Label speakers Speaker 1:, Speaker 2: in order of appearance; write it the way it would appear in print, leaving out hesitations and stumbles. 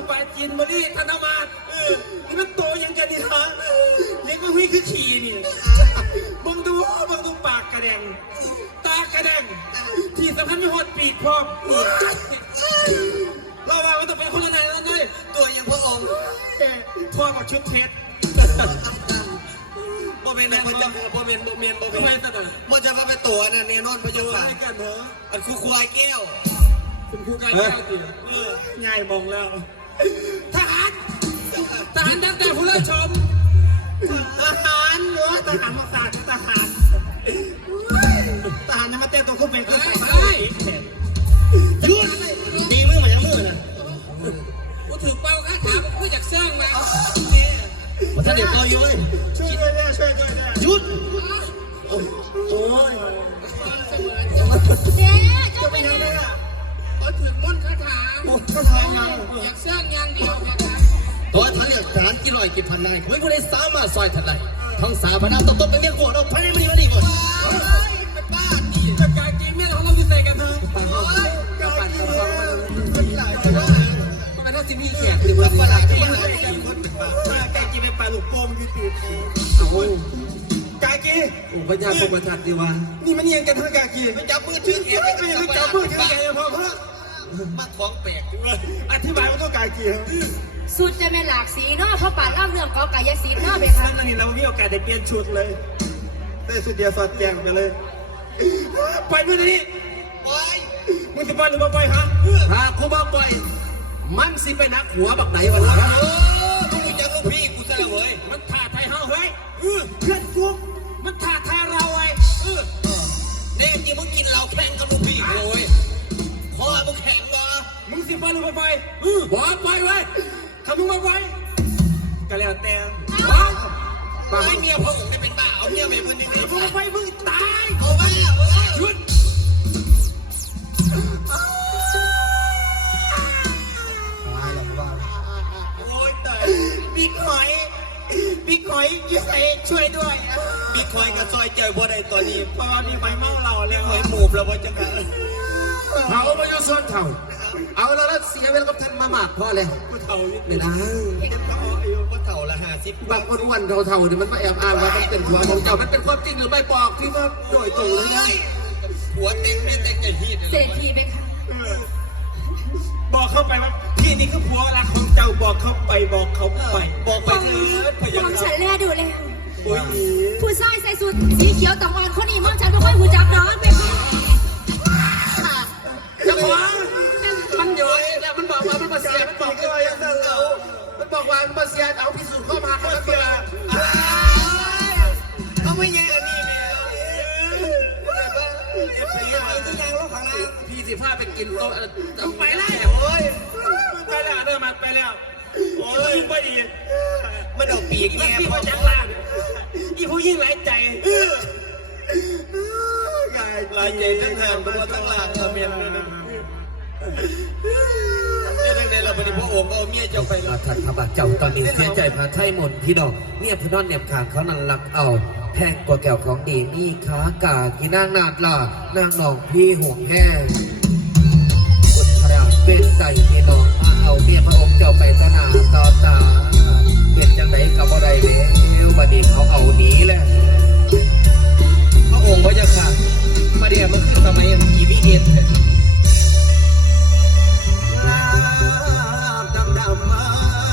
Speaker 1: ปาจีนบุรีธนมาศนี่มันโตยังกันนี่ฮะเลี้ยงมันหุ้ยคือขี่นี่บังดูปากกระแดงตากระแดงที่สำคัญมีหดปีกพร้อมเราว่ามันต้องเป็นคนละไหนแล้วไง
Speaker 2: ตัวยังพระองค์
Speaker 1: พ่อกับชุดเพชร
Speaker 2: โมเมนต์มันจะโมเมนต์มันจะมาเป็นตัวน่ะเนนอนประโยชน์
Speaker 1: ให้กันเหรอ
Speaker 2: อันคู่ควายแก้ว
Speaker 1: คุณครูการแก้วตีง่ายมองแล้วทหารดังแต่ผู้เล่นชมทหารหรือว่าทหารมาศาสตร์ทหารจะมาเต้นตัวคู่เป็นคู่ไป
Speaker 2: หยุดมีมือเหมือนมือน่ะ
Speaker 1: กูถือเป้าข้าขากูอยากสร้างมา
Speaker 2: มันจะเด็กตัวอยู่เลย
Speaker 1: ช่วยด้วย
Speaker 2: หยุด
Speaker 1: โอ้ย
Speaker 3: เจ๊
Speaker 1: จะไปยังไงอ่ะ
Speaker 3: เขาถือมุ่นคาถา
Speaker 1: ก็ทำยัง
Speaker 3: อยากสร้างอย่างเดียวครับ
Speaker 2: ตัวท่านเนี่ยฐานกี่ร้อยกี่พันนายไม่ผู้ใดสามารถซอยทันไรทั้งสาพนาตบเป็นเมียขวดเอาภายในมันนี่ก่อน
Speaker 1: เป็นบ้าดีจะกายกีเมียของเราพิเศษกันเถอะกากีมันต้องมีแขกหรือว่าประหลาดที่ไหนกายกีเป็นปลาลูกโป่งที่ตีกายกี
Speaker 2: โอ้พระเจ้าทรงประทับดีว่า
Speaker 1: นี่มันเนียนกันทั้งกายกี
Speaker 2: ไม่จับมือถือเขียน
Speaker 1: ไม่จับมือถือแกพอเพราะ
Speaker 2: มาของแปลกด้วย
Speaker 1: อธิบายว่าต้องกายกี
Speaker 3: สุดจะเป็นหลากสีเนาะเพราะป่าเล่าเรื่องกอกายสีเนาะเบค
Speaker 1: นั่นนี่เรามีโอกาสได้เปลี่ยนชุดเลยได้สุดเดียวสอดแจงไปเลยไปเมื่อนี้
Speaker 2: ไป
Speaker 1: มึงจะไปหรือไม่ไปฮะ
Speaker 2: หากกูบอกไปมันสิไปนักหัวบักไหนวะล่ะมึงจะลูกพี่กูซะแล้วเว้ย
Speaker 1: มันถ่าไทยเฮาเฮ้ยเพื่อนกูมันถ่าไทยเราไอ้
Speaker 2: เน่จริงมึงกินเหล้าแข่งกับลูกพี่กูเว้ยพอมึงแข่งวะ
Speaker 1: มึงสิไปหรือไม่ไป
Speaker 2: บอกไปเว้ย
Speaker 1: ถ้ามึงไม่ไปก็แล้วแต่
Speaker 2: ให้เมียพวกมึงได้เป็นบ้าเอาเมียไปเพื่อนยังไง
Speaker 1: มึงไปมึงตาย
Speaker 2: เอาไป
Speaker 1: หยุด
Speaker 2: โอ้ยตาย
Speaker 1: บิ๊กหอยยิ่งใส่ช่วยด้วย
Speaker 2: บิ๊กหอยกับซอยเจอบ่ได้ตัวนี้
Speaker 1: เพราะว่าบิ๊กหอยเมาเราแล้ว
Speaker 2: หอยหมูบแล้วว่าจังกัน
Speaker 4: เขาไม่ยอมส่วนเท่าเอาแล้วเสียเวลากับท่านมาหมากพอเลย
Speaker 1: เท่า
Speaker 4: นี่นะ
Speaker 2: ว่าเท่าละ50
Speaker 4: บางคนอ้วนเท่าเนี่ยมันมาแอบอ้างว่ามันเป็นหัวของเจ้ามันเป็นความจริงหรือไม่บอกที่ว่าโดยตรงเลยนะ
Speaker 2: หัวเต็งไม่เต็งไอ้ที่
Speaker 3: เศรษฐีเบค
Speaker 1: บอกเข้าไปว่าพี่นี่คือผัวรักของเจ้าบอกเข้าไปบอกเถิด
Speaker 3: มองฉันแลดูเลย
Speaker 1: โอ้ย
Speaker 3: ผู้ชายใส่สูทสีเขียวต่างอ่อนคนนี้มองฉันไม่ค่อยหูจับน้องเป็น
Speaker 1: จะขวาง
Speaker 4: มันย้อยแล้วมันบอกว่ามันมาเสียมันบอกย้อยมันบอกว่ามันมาเสียเอาพิสูจน์เข้ามาเขาเสีย
Speaker 1: เขาไม่แย่นี่
Speaker 4: พี่15ไปกินโต๊ะ
Speaker 1: ต้องไปแล้วโอ้ยไปแล้วเดินมาไปแล้วโอ้ยไปดี
Speaker 2: มันเอาปีกแง่
Speaker 1: พอจังล่างยี่ผู้ยิ่งหลายใจ
Speaker 2: ลายใจทั้งทางตัวทั้งหลังเมียนในเราเป็นพระองค์เอาเมียเจ้าไป
Speaker 4: ละท่านพระบาทเจ้าตอนนี้เสียใจพระไทยมนพี่ดอกเมียพี่นอนเหนียบขางเขานั่งหลับเอาแพงกว่าแก้วของดีนี่ขากากีนางนาดล่านางหนองพี่ห่วงแห้งกดพระเป็นใจพี่น้องเอาเมียพระองค์เจ้าไปตนาต่อตาเป็นจังไหนกับอะไรแล้ววันนี้เขาเอาหนีแล้ว
Speaker 2: พระองค์พระเจ้าค่ะมาเดี๋ยวมันคือสมัยEVS
Speaker 1: ดำมา